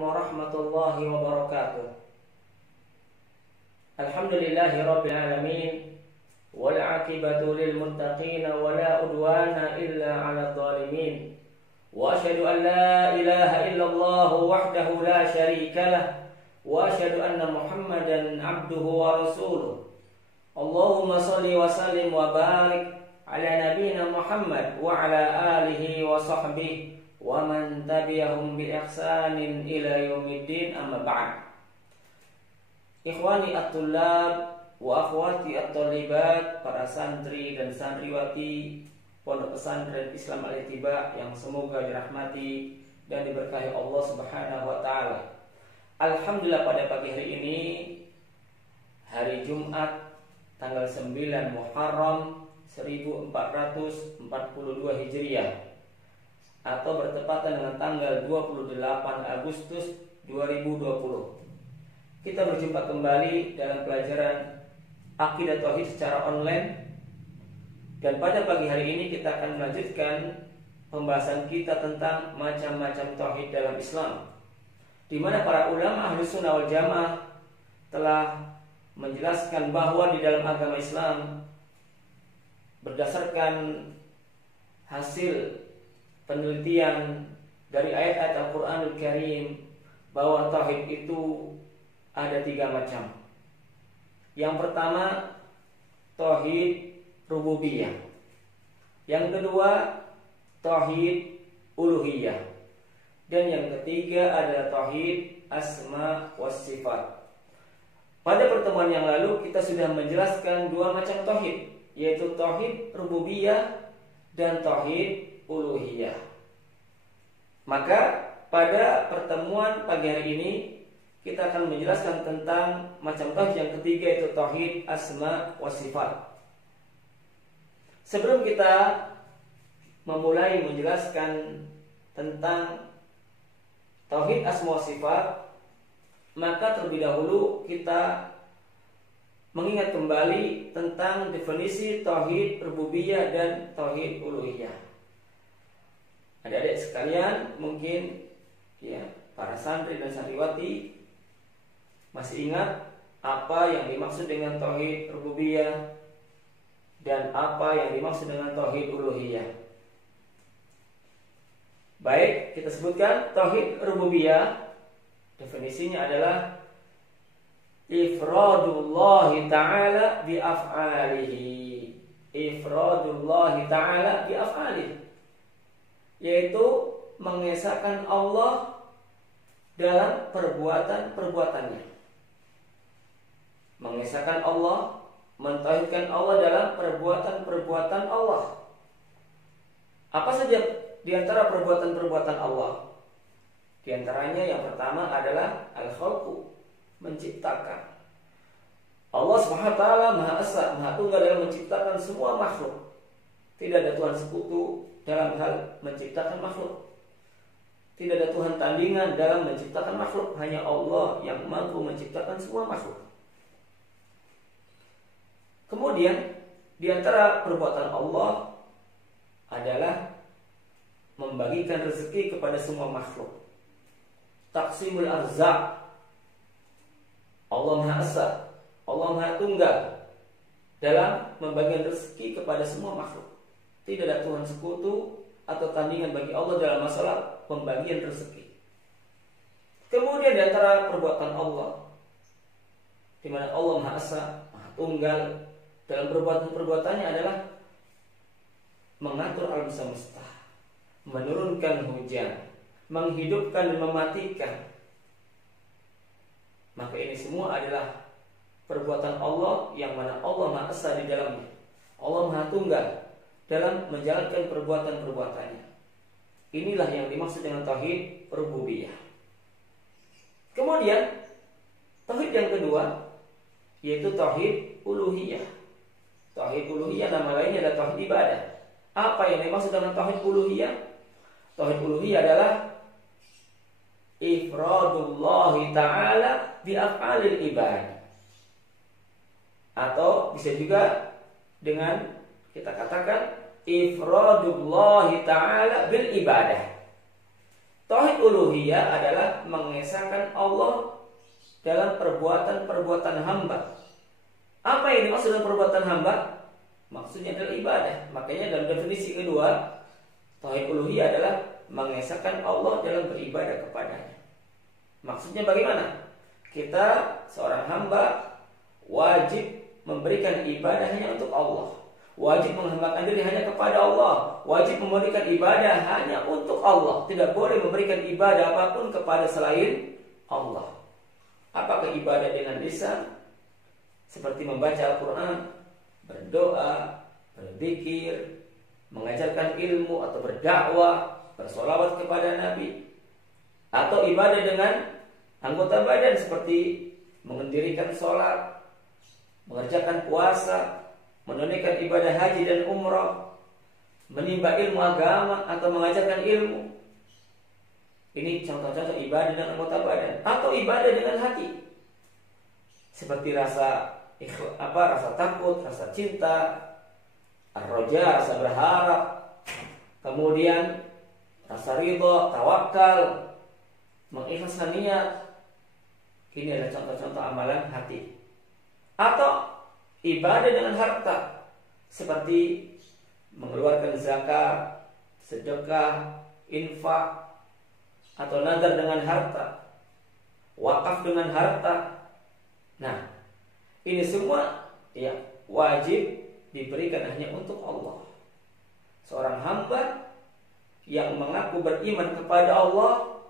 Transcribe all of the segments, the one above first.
warahmatullahi wabarakatuh. Alhamdulillahi rabbil alamin, wal aqibatu lil muttaqin wa la udwana illa 'alal zalimin. Wa asyhadu an la ilaha illallah wahdahu la syarika lah, wa asyhadu anna Muhammadan 'abduhu wa rasuluh. Allahumma shalli wa sallim wa barik ala nabiyyina Muhammad wa ala alihi wa sahbihi wa man tabi'ahum bi ihsanin ila yaumiddin, amma ba'd. Ikhwani at-tullab wa akhwati at-thalibat, para santri dan santriwati Pondok Pesantren Islam Al-Ittiba yang semoga dirahmati dan diberkahi Allah Subhanahu wa taala. Alhamdulillah, pada pagi hari ini, hari Jumat tanggal 9 Muharram 1442 Hijriah, atau bertepatan dengan tanggal 28 Agustus 2020. Kita berjumpa kembali dalam pelajaran Aqidah Tauhid secara online. Dan pada pagi hari ini kita akan melanjutkan pembahasan kita tentang macam-macam tauhid dalam Islam, di mana para ulama Ahlus Sunnah wal Jamaah telah menjelaskan bahwa di dalam agama Islam, berdasarkan hasil penelitian dari ayat-ayat Al-Quranul Karim, bahwa tauhid itu ada 3 macam. Yang pertama, tauhid rububiyah. Yang kedua, tauhid uluhiyah. Dan yang ketiga adalah tauhid asma was sifat. Pada pertemuan yang lalu kita sudah menjelaskan 2 macam tauhid, yaitu tauhid rububiyah dan tauhid uluhiyah. Maka pada pertemuan pagi hari ini kita akan menjelaskan tentang macam tauhid yang ketiga, yaitu tauhid asma wa sifat. Sebelum kita memulai menjelaskan tentang tauhid asma wa sifat, maka terlebih dahulu kita mengingat kembali tentang definisi tauhid rububiyah dan tauhid uluhiyah. Adik-adik sekalian, mungkin ya, para santri dan santriwati masih ingat apa yang dimaksud dengan tauhid rububiyah dan apa yang dimaksud dengan tauhid uluhiyah. Baik, kita sebutkan tauhid rububiyah. Definisinya adalah ifradullahi ta'ala bi af'alihi. Ifradullahi ta'ala bi af'alihi, yaitu mengesahkan Allah dalam perbuatan-perbuatannya. Mengesahkan Allah, mentauhidkan Allah dalam perbuatan-perbuatan Allah. Apa saja di antara perbuatan-perbuatan Allah? Di antaranya yang pertama adalah al-khalqu, menciptakan. Allah Subhanahu wa taala Maha Esa, Maha Tunggal dalam menciptakan semua makhluk. Tidak ada Tuhan sekutu dalam hal menciptakan makhluk. Tidak ada Tuhan tandingan dalam menciptakan makhluk. Hanya Allah yang mampu menciptakan semua makhluk. Kemudian di antara perbuatan Allah adalah membagikan rezeki kepada semua makhluk. Taqsimul arzaq. Allah Maha Esa, Allah Maha Tunggal dalam membagikan rezeki kepada semua makhluk. Tidak ada Tuhan sekutu atau tandingan bagi Allah dalam masalah pembagian rezeki. Kemudian di antara perbuatan Allah, di mana Allah Maha Esa, Maha Tunggal, dalam perbuatan-perbuatannya adalah mengatur alam semesta, menurunkan hujan, menghidupkan dan mematikan. Maka ini semua adalah perbuatan Allah yang mana Allah Maha Esa di dalamnya. Allah Maha Tunggal dalam menjalankan perbuatan-perbuatannya. Inilah yang dimaksud dengan tauhid rububiyah. Kemudian tauhid yang kedua yaitu tauhid uluhiyah. Tauhid uluhiyah nama lainnya adalah tauhid ibadah. Apa yang dimaksud dengan tauhid uluhiyah? Tauhid uluhiyah adalah ifradullahi ta'ala bi af'alil ibad. Atau bisa juga dengan kita katakan ifradullahi ta'ala bil ibadah, Tauhid uluhiyah adalah mengesahkan Allah dalam perbuatan-perbuatan hamba. Apa yang dimaksud dengan perbuatan hamba? Maksudnya adalah ibadah. Makanya dalam definisi kedua, tauhid uluhiyah adalah mengesahkan Allah dalam beribadah kepadanya. Maksudnya bagaimana? Kita seorang hamba wajib memberikan ibadah hanya untuk Allah. Wajib menghambakan diri hanya kepada Allah. Wajib memberikan ibadah hanya untuk Allah. Tidak boleh memberikan ibadah apapun kepada selain Allah. Apakah ibadah dengan lisan? Seperti membaca Al-Quran, berdoa, berzikir, mengajarkan ilmu atau berdakwah, bersolawat kepada Nabi. Atau ibadah dengan anggota badan seperti mendirikan sholat, mengerjakan puasa, menunaikan ibadah haji dan umrah, menimba ilmu agama atau mengajarkan ilmu. Ini contoh-contoh ibadah dengan anggota badan. Atau ibadah dengan hati, seperti rasa takut, rasa cinta, ar-roja, rasa berharap, kemudian rasa ridho, tawakal, mengikhlaskan niat. Ini adalah contoh-contoh amalan hati. Atau ibadah dengan harta, seperti mengeluarkan zakat, sedekah, infak, atau nadar dengan harta, wakaf dengan harta. Nah, ini semua ya wajib diberikan hanya untuk Allah. Seorang hamba yang mengaku beriman kepada Allah,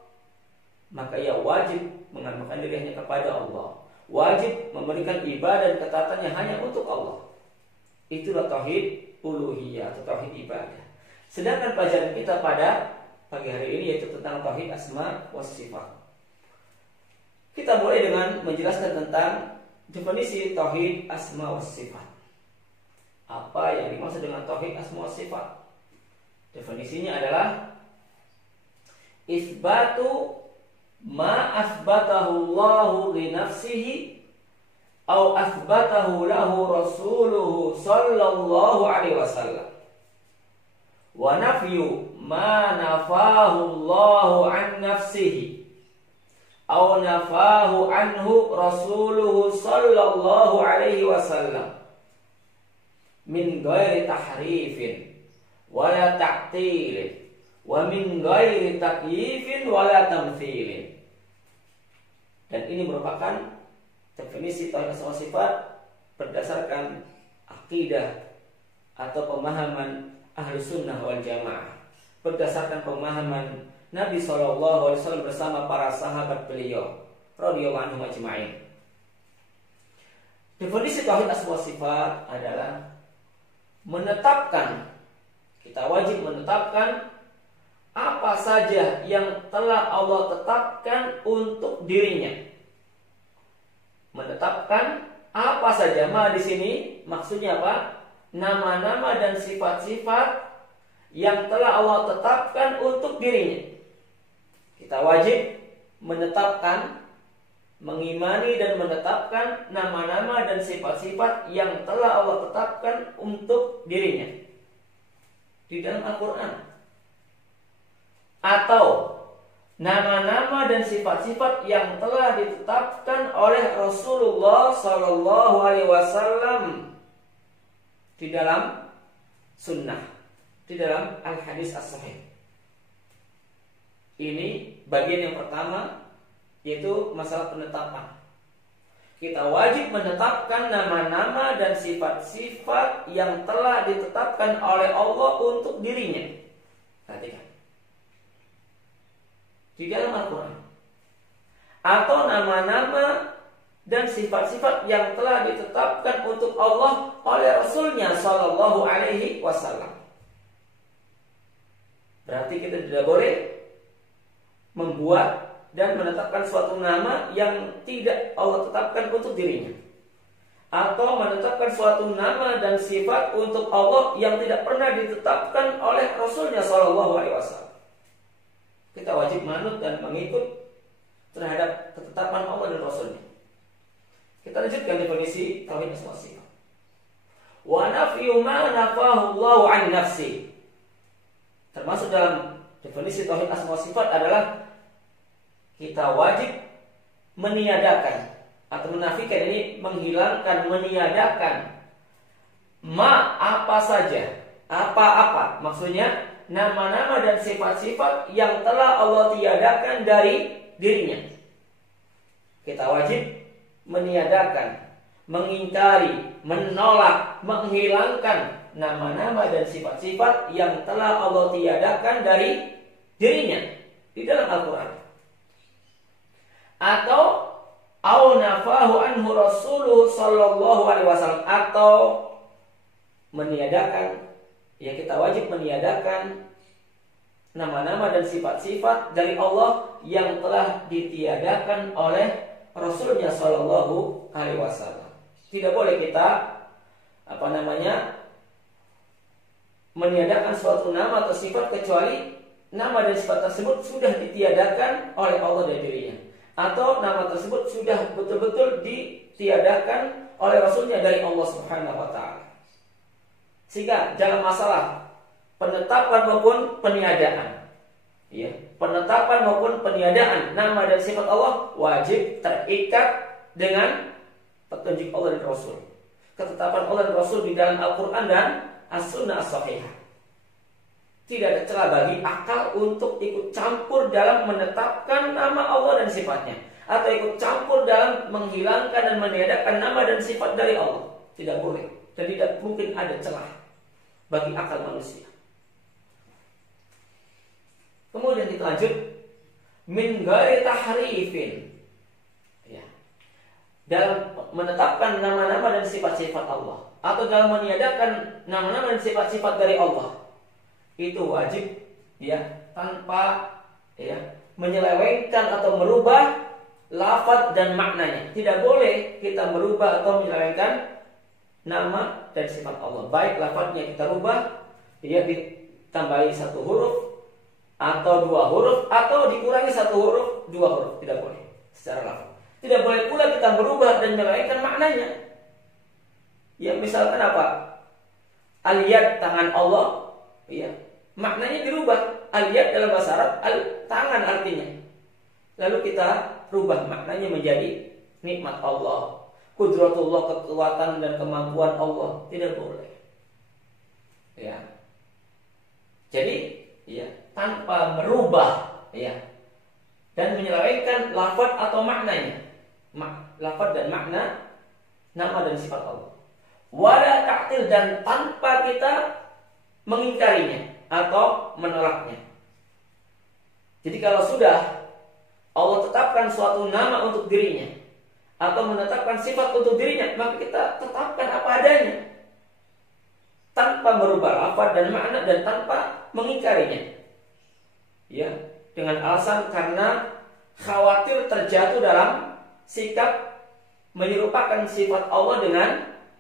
maka ia wajib menghambakan diri hanya kepada Allah. Wajib memberikan ibadah dan ketaatannya hanya untuk Allah. Itulah tauhid uluhiyah atau tauhid ibadah. Sedangkan pelajaran kita pada pagi hari ini yaitu tentang tauhid asma wa sifat. Kita mulai dengan menjelaskan tentang definisi tauhid asma wa sifat. Apa yang dimaksud dengan tauhid asma wa sifat? Definisinya adalah isbatu ma asbatahu Allahu li nafsihi au asbatahu lahu rasuluhu sallallahu alaihi wasallam wa nafyu ma nafahu Allahu an nafsihi au nafahu anhu rasuluhu sallallahu alaihi wasallam min ghairi tahrifin wala ta'tilin wa min ghairi takyifin wala tamthilin. Dan ini merupakan definisi tauhid asma sifat berdasarkan akidah atau pemahaman Ahlus Sunnah wal Jamaah, berdasarkan pemahaman Nabi SAW bersama para sahabat beliau radhiyallahu anhum ajma'in. Definisi tauhid asma sifat adalah menetapkan, kita wajib menetapkan apa saja yang telah Allah tetapkan untuk dirinya. Menetapkan apa saja. Ma di sini maksudnya apa? Nama-nama dan sifat-sifat yang telah Allah tetapkan untuk dirinya. Kita wajib menetapkan, mengimani dan menetapkan nama-nama dan sifat-sifat yang telah Allah tetapkan untuk dirinya di dalam Al-Quran. Atau nama-nama dan sifat-sifat yang telah ditetapkan oleh Rasulullah Sallallahu Alaihi Wasallam di dalam sunnah, di dalam al-hadis as-sahih. Ini bagian yang pertama, yaitu masalah penetapan. Kita wajib menetapkan nama-nama dan sifat-sifat yang telah ditetapkan oleh Allah untuk dirinya. Perhatikan. Di dalam Al-Quran, atau nama-nama dan sifat-sifat yang telah ditetapkan untuk Allah oleh Rasulnya Sallallahu Alaihi Wasallam. Berarti kita tidak boleh membuat dan menetapkan suatu nama yang tidak Allah tetapkan untuk dirinya, atau menetapkan suatu nama dan sifat untuk Allah yang tidak pernah ditetapkan oleh Rasulnya Sallallahu Alaihi Wasallam. Kita wajib manut dan mengikut terhadap ketetapan Allah dan Rasulnya. Kita lanjutkan definisi tauhid asma sifat. Wa nafyu ma nafahu Allahu an nafsi. Termasuk dalam Definisi tauhid asma wa sifat adalah kita wajib meniadakan atau menafikan, ini menghilangkan, meniadakan apa saja, apa-apa, maksudnya nama-nama dan sifat-sifat yang telah Allah tiadakan dari dirinya. Kita wajib meniadakan, mengingkari, menolak, menghilangkan nama-nama dan sifat-sifat yang telah Allah tiadakan dari dirinya di dalam Al-Quran. Atau au nafahu anhu rasuluhu sallallahu alaihi wasallam, atau meniadakan, ya kita wajib meniadakan nama-nama dan sifat-sifat dari Allah yang telah ditiadakan oleh Rasulnya sallallahu alaihi wasallam. Tidak boleh kita meniadakan suatu nama atau sifat kecuali nama dan sifat tersebut sudah ditiadakan oleh Allah dari dirinya, atau nama tersebut sudah betul-betul ditiadakan oleh Rasulnya dari Allah Subhanahu wa ta'ala. Sehingga dalam masalah penetapan maupun peniadaan, ya, penetapan maupun peniadaan nama dan sifat Allah wajib terikat dengan petunjuk Allah dan Rasul. Ketetapan Allah dan Rasul di dalam Al-Quran dan As-Sunnah As-Sahihah. Tidak ada celah bagi akal untuk ikut campur dalam menetapkan nama Allah dan sifatnya, atau ikut campur dalam menghilangkan dan meniadakan nama dan sifat dari Allah. Tidak boleh, dan tidak mungkin ada celah bagi akal manusia. Kemudian kita lanjut, min ghairi tahrifin, ya, dalam menetapkan nama-nama dan sifat-sifat Allah, atau dalam meniadakan nama-nama dan sifat-sifat dari Allah, itu wajib, ya, tanpa, ya, menyelewengkan atau merubah lafaz dan maknanya. Tidak boleh kita merubah atau menyelewengkan nama dan sifat Allah. Baik lafaznya kita rubah, ya, ditambahi satu huruf atau dua huruf, atau dikurangi satu huruf, dua huruf. Tidak boleh secara lafaz. Tidak boleh pula kita merubah dan menyelewengkan maknanya. Ya, misalkan apa? Al-yad, tangan Allah, ya, maknanya dirubah. Al-yad dalam bahasa Arab tangan artinya. Lalu kita rubah maknanya menjadi nikmat Allah, qudratullah, kekuatan dan kemampuan Allah. Tidak boleh. Ya. Jadi, ya, tanpa merubah, ya, dan menyelewengkan lafaz atau maknanya. Lafaz dan makna nama dan sifat Allah. Wala ta'til, dan tanpa kita mengingkarinya atau menolaknya. Jadi kalau sudah Allah tetapkan suatu nama untuk dirinya atau menetapkan sifat untuk dirinya, maka kita tetapkan apa adanya, tanpa merubah lafaz dan makna dan tanpa mengingkarinya. Ya, dengan alasan karena khawatir terjatuh dalam sikap menyerupakan sifat Allah dengan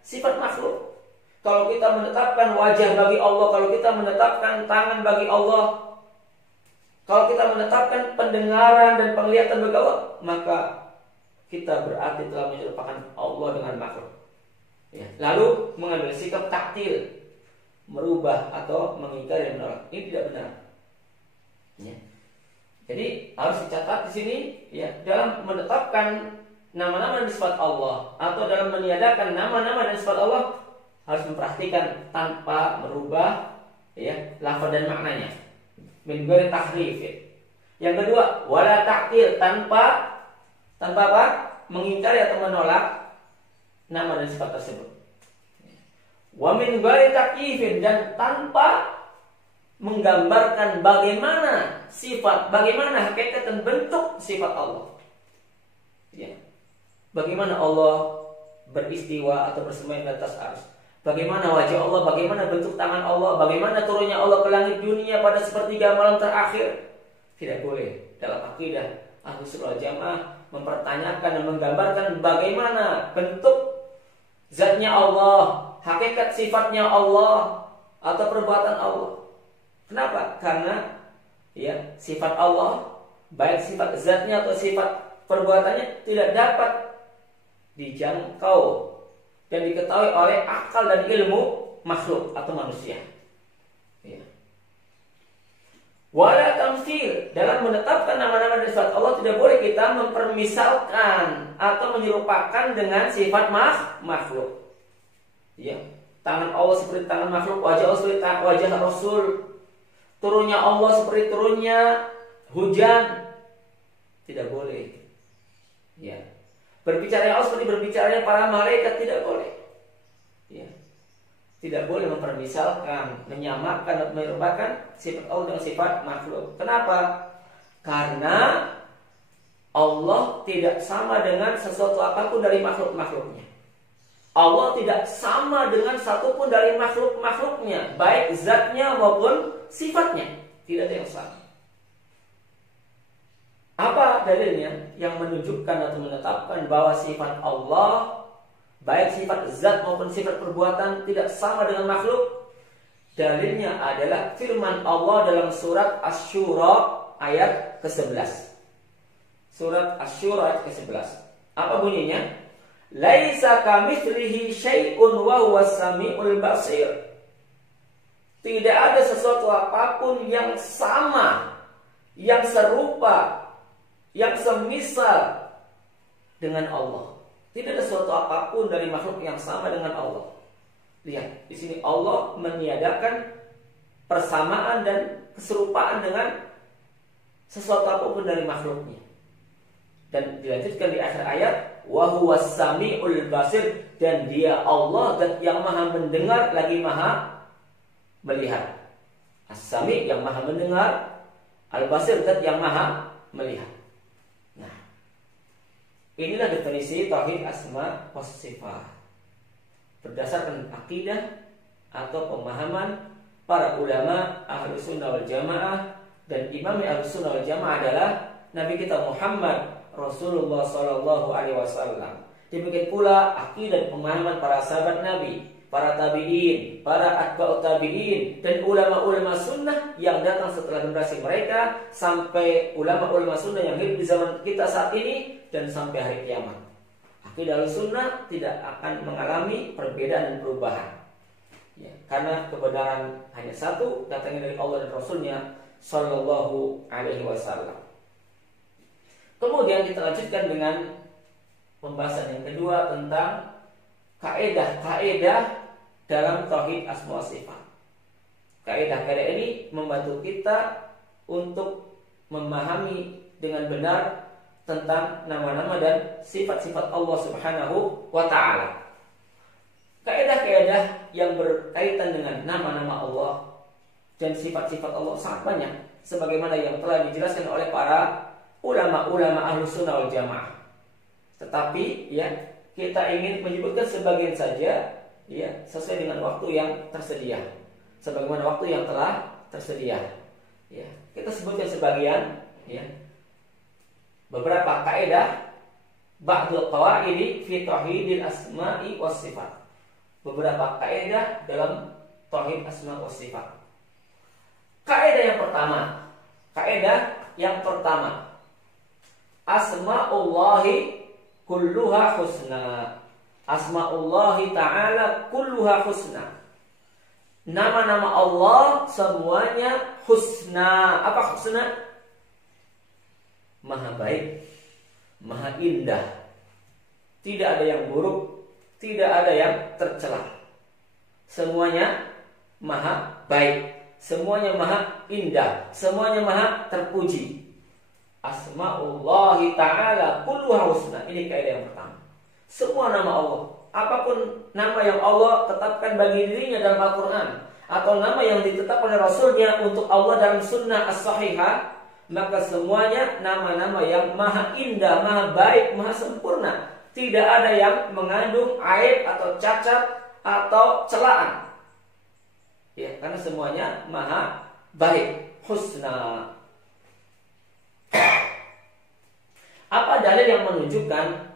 sifat makhluk. Kalau kita menetapkan wajah bagi Allah, kalau kita menetapkan tangan bagi Allah, kalau kita menetapkan pendengaran dan penglihatan bagi Allah, maka kita berarti telah menyerupakan Allah dengan makhluk. Ya. Lalu mengambil sikap taktil, merubah atau mengingkari dan menolak, ini tidak benar. Ya. Jadi harus dicatat di sini, ya, dalam menetapkan nama-nama dan sifat Allah atau dalam meniadakan nama-nama dan sifat Allah harus memperhatikan tanpa merubah, ya, lafaz dan maknanya. Min ghairi tahrif. Yang kedua, wala ta'til, tanpa apa? Mengingkari atau menolak nama dan sifat tersebut. Wa min ghairi takyifin, dan tanpa menggambarkan bagaimana sifat, bagaimana hakikat dan bentuk sifat Allah. Ya. Bagaimana Allah beristiwa atau bersemayam di atas arsy. Bagaimana wajah Allah, bagaimana bentuk tangan Allah, bagaimana turunnya Allah ke langit dunia pada sepertiga malam terakhir. Tidak boleh dalam akidah Ahlus Sunnah wal Jamaah mempertanyakan dan menggambarkan bagaimana bentuk zatnya Allah, hakikat sifatnya Allah atau perbuatan Allah. Kenapa? Karena, ya, sifat Allah, baik sifat zatnya atau sifat perbuatannya, tidak dapat dijangkau dan diketahui oleh akal dan ilmu makhluk atau manusia. Ya. Wala tamtsil, dalam menetapkan nama-nama dan sifat Allah tidak boleh kita mempermisalkan atau menyerupakan dengan sifat makhluk. Ya, tangan Allah seperti tangan makhluk, wajah Allah seperti wajah Rasul, turunnya Allah seperti turunnya hujan, tidak boleh. Ya, berbicara Allah seperti berbicaranya para malaikat, tidak boleh. Ya. Tidak boleh mempermisalkan, menyamakan atau merupakan sifat Allah dengan sifat makhluk. Kenapa? Karena Allah tidak sama dengan sesuatu apapun dari makhluk-makhluknya. Allah tidak sama dengan satupun dari makhluk-makhluknya, baik zatnya maupun sifatnya. Tidak ada yang sama. Apa dalilnya yang menunjukkan atau menetapkan bahwa sifat Allah, baik sifat zat maupun sifat perbuatan, tidak sama dengan makhluk? Dalilnya adalah firman Allah dalam surat Asy-Syura ayat ke-11. Surat Asy-Syura ayat ke-11. Apa bunyinya? Laisa kamitslihi syai'un wa huwas samiul basir. Tidak ada sesuatu apapun yang sama, yang serupa, yang semisal dengan Allah. Tidak ada sesuatu apapun dari makhluk yang sama dengan Allah. Lihat, di sini Allah meniadakan persamaan dan keserupaan dengan sesuatu apapun dari makhluknya. Dan dilanjutkan di akhir ayat, wa huwas samiul basir, dan Dia Allah dan yang Maha mendengar lagi Maha melihat. As-Sami yang Maha mendengar, Al-Basir dan yang Maha melihat. Inilah definisi tauhid asma wa sifat berdasarkan akidah atau pemahaman para ulama Ahlus Sunnah wal Jamaah, dan imam Ahlus Sunnah wal Jamaah adalah Nabi kita Muhammad Rasulullah sallallahu alaihi wasallam. Demikian pula akidah dan pemahaman para sahabat Nabi, para tabi'in, para atba'ut tabi'in, dan ulama-ulama sunnah yang datang setelah generasi mereka, sampai ulama-ulama sunnah yang hidup di zaman kita saat ini dan sampai hari kiamat. Akidah sunnah tidak akan mengalami perbedaan dan perubahan. Ya, karena kebenaran hanya satu, datangnya dari Allah dan Rasulnya sallallahu alaihi wasallam. Kemudian kita lanjutkan dengan pembahasan yang kedua tentang kaidah-kaidah dalam tauhid asma wa sifat. Kaidah-kaidah ini membantu kita untuk memahami dengan benar tentang nama-nama dan sifat-sifat Allah Subhanahu wa ta'ala. Kaidah-kaidah yang berkaitan dengan nama-nama Allah dan sifat-sifat Allah sangat banyak, sebagaimana yang telah dijelaskan oleh para ulama-ulama Ahlus Sunnah wal Jamaah. Tetapi ya, kita ingin menyebutkan sebagian saja, ya, sesuai dengan waktu yang tersedia, sebagaimana waktu yang telah tersedia. Ya, kita sebutkan sebagian, ya, beberapa kaidah ba'dul qawaidi fi tauhidil asma'i was sifat. Beberapa kaidah dalam tauhid asma was sifat. Kaidah yang pertama, asma'ullahi kulluha husna. Asma'ullahi ta'ala kulluha husna. Nama-nama Allah semuanya husna. Apa husna? Maha baik, maha indah. Tidak ada yang buruk, tidak ada yang tercela. Semuanya maha baik, semuanya maha indah, semuanya maha terpuji. Asma'ullahi ta'ala kulluha husna. Ini kaidah yang pertama. Semua nama Allah, apapun nama yang Allah tetapkan bagi dirinya dalam Al-Quran, atau nama yang ditetapkan oleh Rasulnya untuk Allah dalam sunnah as-sahihah, maka semuanya nama-nama yang maha indah, maha baik, maha sempurna. Tidak ada yang mengandung aib atau cacat atau celaan. Ya, karena semuanya maha baik, husna. Apa dalil yang menunjukkan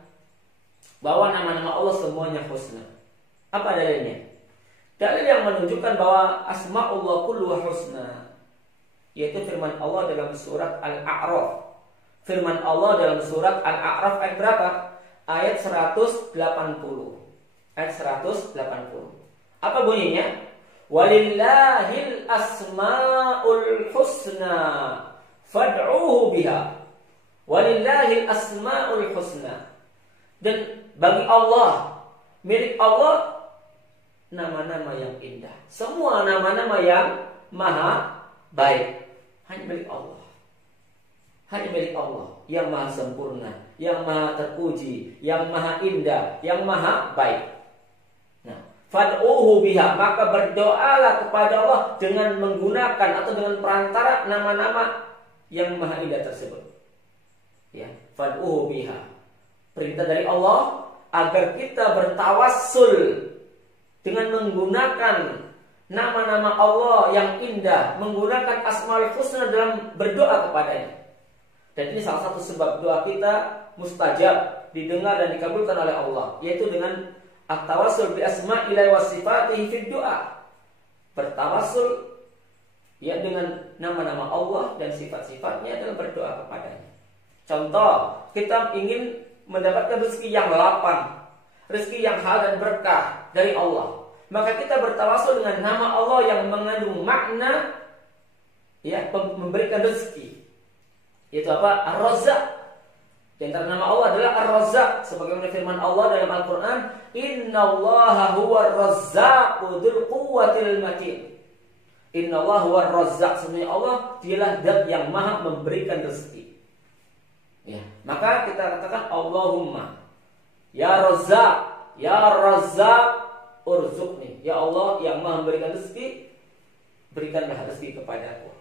bahwa nama-nama Allah semuanya husna? Apa dalilnya? Dalil yang menunjukkan bahwa asma'ullah kulluha husna, yaitu firman Allah dalam surat Al-A'raf. Firman Allah dalam surat Al-A'raf ayat berapa? Ayat 180. Ayat 180. Apa bunyinya? Walillahil asmaul husna fad'uhu biha. Walillahil asmaul husna. Dan bagi Allah, milik Allah, nama-nama yang indah. Semua nama-nama yang maha baik hanya milik Allah. Hanya milik Allah yang maha sempurna, yang maha terpuji, yang maha indah, yang maha baik. Nah, fad'uhu biha, maka berdoalah kepada Allah dengan menggunakan atau dengan perantara nama-nama yang maha indah tersebut. Ya, fad'uhu biha. Perintah dari Allah agar kita bertawassul dengan menggunakan nama-nama Allah yang indah, menggunakan asmaul husna dalam berdoa kepadanya. Dan ini salah satu sebab doa kita mustajab, didengar dan dikabulkan oleh Allah, yaitu dengan at-tawassul bi asma'illahi wa sifatihi fid du'a. Bertawassul ya dengan nama-nama Allah dan sifat-sifatnya dalam berdoa kepadanya. Contoh, kita ingin mendapatkan rezeki yang lapang, rezeki yang halal dan berkah dari Allah, maka kita bertawassul dengan nama Allah yang mengandung makna ya memberikan rezeki. Itu apa? Ar-Razzaq. Di antara nama Allah adalah Ar-Razzaq, sebagaimana firman Allah dalam Al-Qur'an, "Innallaha huwar razzaqu dzul quwwatil matin." Innallaha huwar razzaq, sebenarnya Allah dialah zat yang maha memberikan rezeki. Ya, maka kita katakan Allahumma ya Razzaq, ya Razzaq urzuqni. Ya Allah yang maha memberikan rezeki, berikanlah rezeki kepadaku.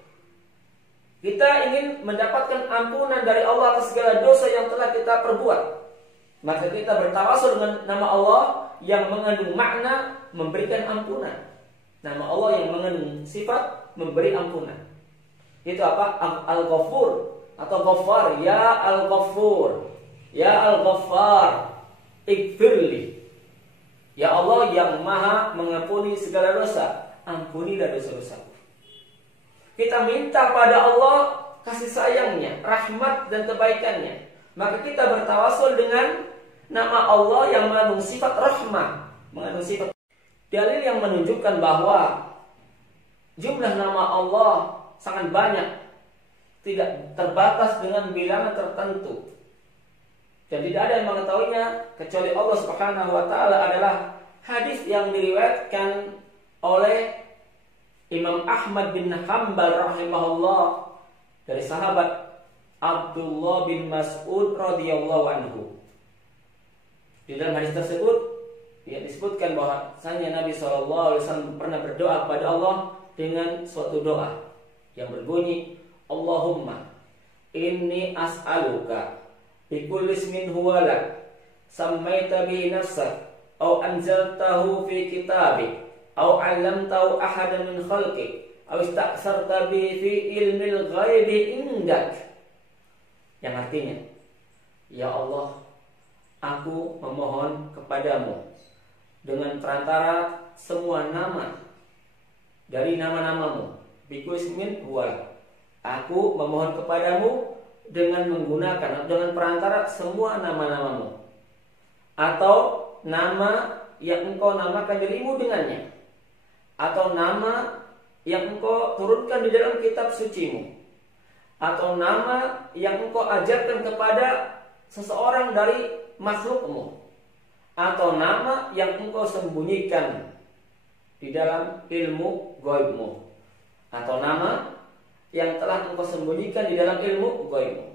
Kita ingin mendapatkan ampunan dari Allah atas segala dosa yang telah kita perbuat, maka kita bertawassul dengan nama Allah yang mengandung makna memberikan ampunan. Nama Allah yang mengandung sifat memberi ampunan. Itu apa? Al-Ghafur atau Ghaffar. Ya Al-Ghafur, ya Al-Ghaffar, ighfirli. Ya Allah yang maha mengampuni segala dosa, ampunilah dosa-dosaku. Kita minta pada Allah kasih sayangnya, rahmat dan kebaikannya, maka kita bertawassul dengan nama Allah yang mengandung sifat rahmah, mengandung sifat. Dalil yang menunjukkan bahwa jumlah nama Allah sangat banyak, tidak terbatas dengan bilangan tertentu, dan tidak ada yang mengetahuinya kecuali Allah Subhanahu wa taala, adalah hadis yang diriwayatkan oleh Imam Ahmad bin Hanbal rahimahullah dari sahabat Abdullah bin Mas'ud radhiyallahu anhu. Di dalam hadis tersebut disebutkan bahwasanya Nabi SAW pernah berdoa kepada Allah dengan suatu doa yang berbunyi, Allahumma inni as'aluka bikulli ismin huwa lak sammaita bihi nafsak aw anzaltahu fi kitabik aw 'allamtahu ahadan min khalqik aw ista'sarta bihi fi ilmil ghaibi indak. Yang artinya, ya Allah, aku memohon kepadamu dengan perantara semua nama dari nama-namamu. Bikulli ismin huwa lak. Aku memohon kepadamu dengan menggunakan, dengan perantara semua nama-namamu, atau nama yang engkau namakan dirimu dengannya, atau nama yang engkau turunkan di dalam kitab sucimu, atau nama yang engkau ajarkan kepada seseorang dari makhlukmu, atau nama yang engkau sembunyikan di dalam ilmu ghaibmu, atau nama yang telah engkau sembunyikan di dalam ilmu ghaibmu.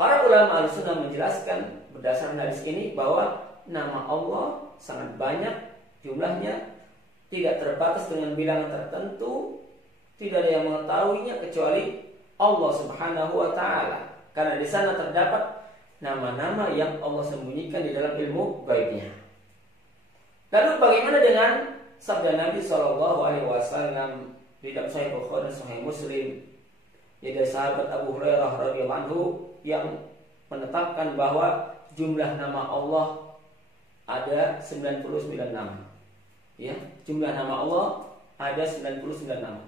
Para ulama Ahlussunnah menjelaskan berdasarkan hadis ini bahwa nama Allah sangat banyak jumlahnya, tidak terbatas dengan bilangan tertentu, tidak ada yang mengetahuinya kecuali Allah Subhanahu wa taala, karena di sana terdapat nama-nama yang Allah sembunyikan di dalam ilmu gaibnya. Lalu bagaimana dengan sabda Nabi SAW di dalam Sahih Bukhari dan Sahih Muslim, dari sahabat Abu Hurairah radhiyallahu anhu yang menetapkan bahwa jumlah nama Allah ada 99 nama. Ya, jumlah nama Allah ada 99 nama.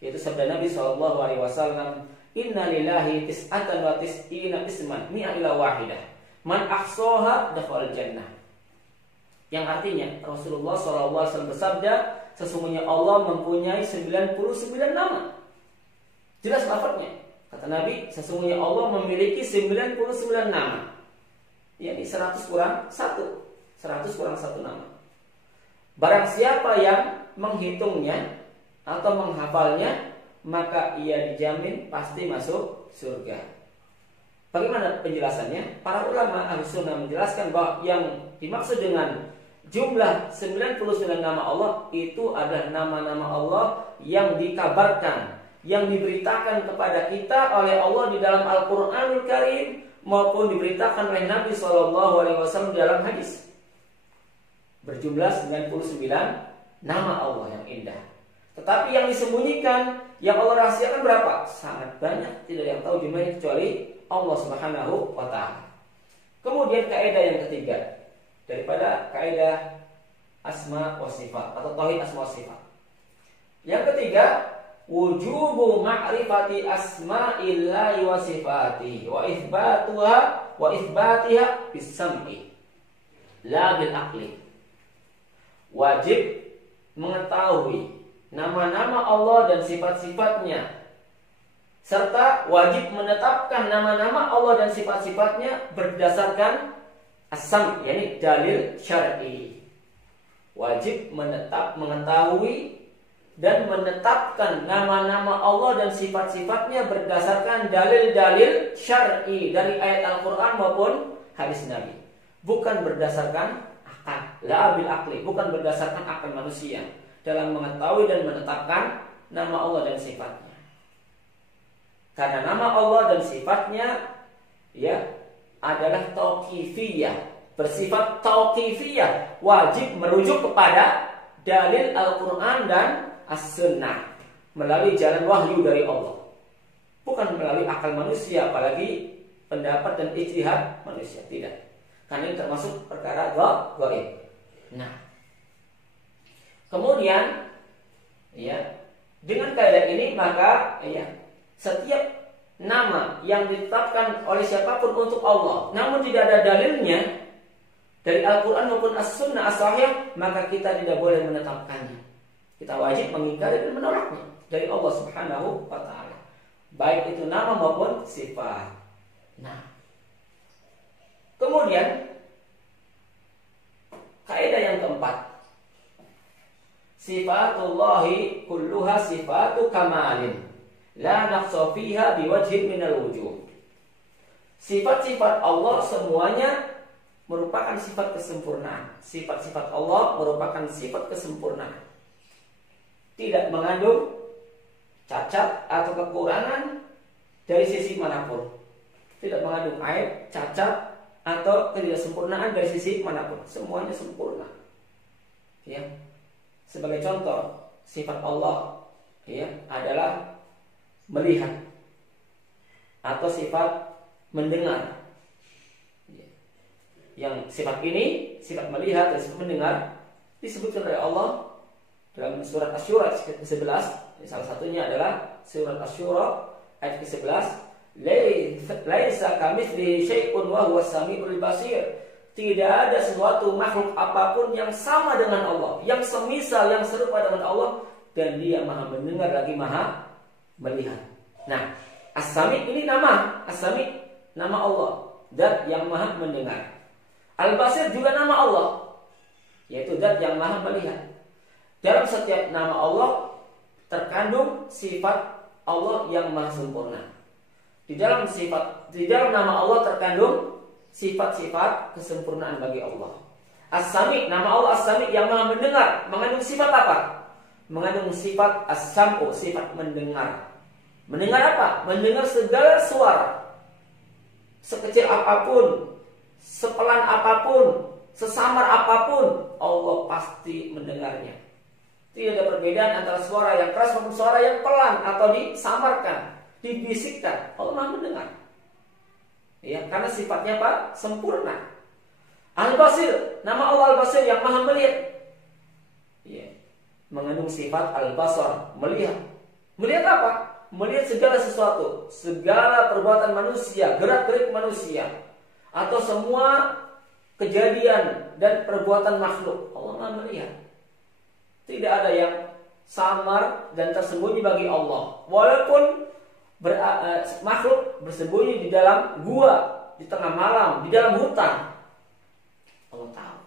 Yaitu sabda Nabi SAW, Inna lillahi tis'atan wa tis'ina isman mi'a ila wahidah man ahsaha dakhala jannah. Yang artinya Rasulullah SAW bersabda, sesungguhnya Allah mempunyai 99 nama. Jelas lafadznya. Kata Nabi, sesungguhnya Allah memiliki 99 nama. Yakni 100 kurang 1. 100 kurang 1 nama. Barang siapa yang menghitungnya atau menghafalnya, maka ia dijamin pasti masuk surga. Bagaimana penjelasannya? Para ulama Ahlussunnah menjelaskan bahwa yang dimaksud dengan jumlah 99 nama Allah itu adalah nama-nama Allah yang dikabarkan, yang diberitakan kepada kita oleh Allah di dalam Al-Qur'anul Karim maupun diberitakan oleh Nabi SAW di dalam hadis. Berjumlah 99 nama Allah yang indah. Tetapi yang disembunyikan, yang Allah rahasiakan berapa? Sangat banyak, tidak ada yang tahu jumlahnya kecuali Allah Subhanahu wa ta'ala. Kemudian kaidah yang ketiga daripada kaidah asma wa sifat atau tauhid asma wa sifat. Yang ketiga, wujubu ma'rifati asma'illahi wa sifatihi wa itsbatiha bis-sam'i la bil aqli. Wajib mengetahui nama-nama Allah dan sifat-sifatnya, serta wajib menetapkan nama-nama Allah dan sifat-sifatnya berdasarkan as-sam', yakni dalil syar'i. Wajib mengetahui dan menetapkan nama-nama Allah dan sifat-sifatnya berdasarkan dalil-dalil syar'i dari ayat Al-Qur'an maupun hadis Nabi. Bukan berdasarkan akal, la bil aqli, bukan berdasarkan akal manusia dalam mengetahui dan menetapkan nama Allah dan sifatnya. Karena nama Allah dan sifatnya adalah tauqifiyah, bersifat tauqifiyah, wajib merujuk kepada dalil Al-Qur'an dan As-Sunnah melalui jalan wahyu dari Allah, bukan melalui akal manusia, apalagi pendapat dan ijtihad manusia, tidak. Karena ini termasuk perkara gaib. Nah, kemudian dengan kaidah ini maka setiap nama yang ditetapkan oleh siapapun untuk Allah, namun tidak ada dalilnya dari Al-Quran maupun As-Sunnah As-Sahih, maka kita tidak boleh menetapkannya. Kita wajib mengingkari dan menolaknya dari Allah Subhanahu wa ta'ala, baik itu nama maupun sifat. Nah, kemudian kaidah yang keempat, sifatullahi kulluha sifatu kamalin la naqsa fiha biwajhin minal wujuh. Sifat-sifat Allah semuanya merupakan sifat kesempurnaan. Sifat-sifat Allah merupakan sifat kesempurnaan, tidak mengandung cacat atau kekurangan dari sisi manapun. Tidak mengandung aib, cacat atau ketidaksempurnaan dari sisi manapun. Semuanya sempurna. Sebagai contoh, sifat Allah adalah melihat atau sifat mendengar. Yang sifat ini, sifat melihat dan sifat mendengar, disebutkan oleh Allah dalam surat Asy-Syura ayat ke-11. Salah satunya adalah surat Asy-Syura ayat ke-11, laisa kamitslihi syai'un wa huwas samiul basir. Tidak ada sesuatu makhluk apapun yang sama dengan Allah, yang semisal, yang serupa dengan Allah, dan Dia Maha mendengar lagi Maha melihat. Nah, As-Sami ini nama, As-Sami nama Allah, Zat yang Maha mendengar. Al-Basir juga nama Allah, yaitu Zat yang Maha melihat. Dalam setiap nama Allah terkandung sifat Allah yang maha sempurna. Di dalam nama Allah terkandung sifat-sifat kesempurnaan bagi Allah. As-Sami, nama Allah As-Sami yang maha mendengar, mengandung sifat apa? Mengandung sifat As-Sam'u, sifat mendengar. Mendengar apa? Mendengar segala suara, sekecil apapun, sepelan apapun, sesamar apapun, Allah pasti mendengarnya. Tidak ada perbedaan antara suara yang keras maupun suara yang pelan atau disamarkan, dibisikkan. Allah Maha mendengar. Karena sifatnya apa? Sempurna. Al-Basir, nama Allah Al-Basir yang Maha melihat. Mengandung sifat Al-Basar, melihat. Melihat apa? Melihat segala sesuatu, segala perbuatan manusia, gerak-gerik manusia, atau semua kejadian dan perbuatan makhluk. Allah Maha melihat. Tidak ada yang samar dan tersembunyi bagi Allah. Walaupun makhluk bersembunyi di dalam gua, di tengah malam, di dalam hutan, Allah tahu.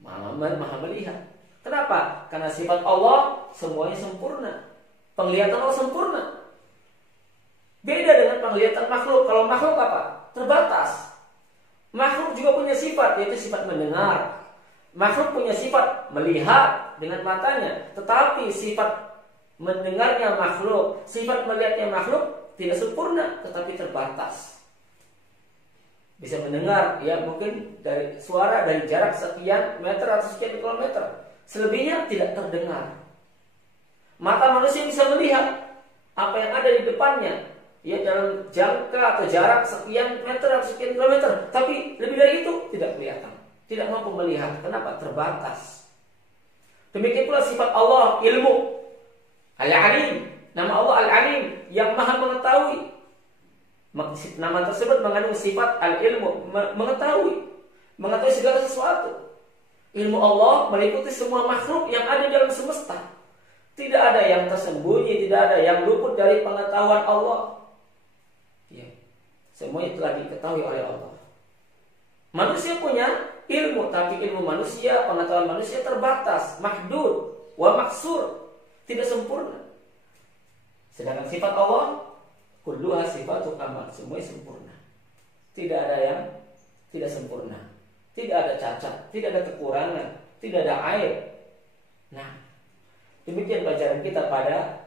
Maha melihat. Kenapa? Karena sifat Allah semuanya sempurna. Penglihatan Allah sempurna. Beda dengan penglihatan makhluk. Kalau makhluk apa? Terbatas. Makhluk juga punya sifat, yaitu sifat mendengar. Makhluk punya sifat melihat dengan matanya, tetapi sifat mendengarnya makhluk, sifat melihatnya makhluk tidak sempurna, tetapi terbatas. Bisa mendengar, ya mungkin dari suara dari jarak sekian meter atau sekian kilometer. Selebihnya tidak terdengar. Mata manusia bisa melihat apa yang ada di depannya, ya dalam jangka atau jarak sekian meter atau sekian kilometer, tapi lebih dari itu tidak kelihatan, tidak mampu melihat. Kenapa? Terbatas. Demikian pula sifat Allah, ilmu. Al-Alim, nama Allah Al-Alim, yang maha mengetahui. Nama tersebut mengandung sifat al-ilmu, mengetahui segala sesuatu. Ilmu Allah meliputi semua makhluk yang ada dalam semesta. Tidak ada yang tersembunyi, tidak ada yang luput dari pengetahuan Allah. Ya, semuanya telah diketahui oleh Allah. Manusia punya ilmu, tapi ilmu manusia, pengetahuan manusia terbatas, mahdud, wa maksur, tidak sempurna. Sedangkan sifat Allah, kulluha sifatu kamal, semuanya sempurna. Tidak ada yang tidak sempurna. Tidak ada cacat, tidak ada kekurangan, tidak ada aib. Nah, demikian pelajaran kita pada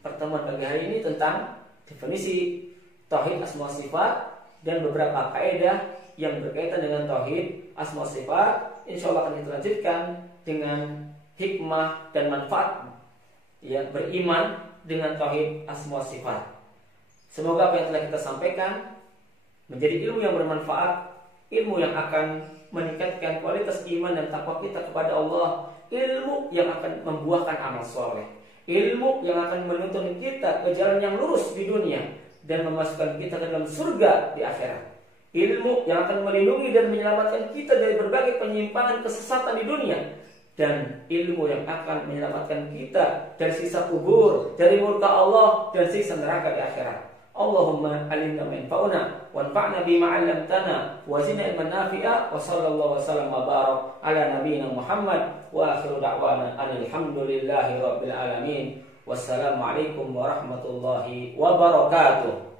pertemuan pagi hari ini tentang definisi tauhid asma sifat dan beberapa kaidah yang berkaitan dengan tauhid asma sifat. Insya Allah akan kita lanjutkan dengan hikmah dan manfaat ya beriman dengan tauhid asma sifat. Semoga apa yang telah kita sampaikan menjadi ilmu yang bermanfaat, ilmu yang akan meningkatkan kualitas iman dan takwa kita kepada Allah, ilmu yang akan membuahkan amal soleh, ilmu yang akan menuntun kita ke jalan yang lurus di dunia dan memasukkan kita ke dalam surga di akhirat, ilmu yang akan melindungi dan menyelamatkan kita dari berbagai penyimpangan kesesatan di dunia, dan ilmu yang akan menyelamatkan kita dari siksa kubur, dari murka Allah dan siksa neraka di akhirat. Allahumma alimna ma yanfa'una wanfa'na bima 'allamtana wa zidna ilman nafi'a wa sallallahu wasallam wa barak ala nabiyyina Muhammad wa akhiru da'wana alhamdulillahi rabbil alamin. Wassalamu alaikum warahmatullahi wabarakatuh.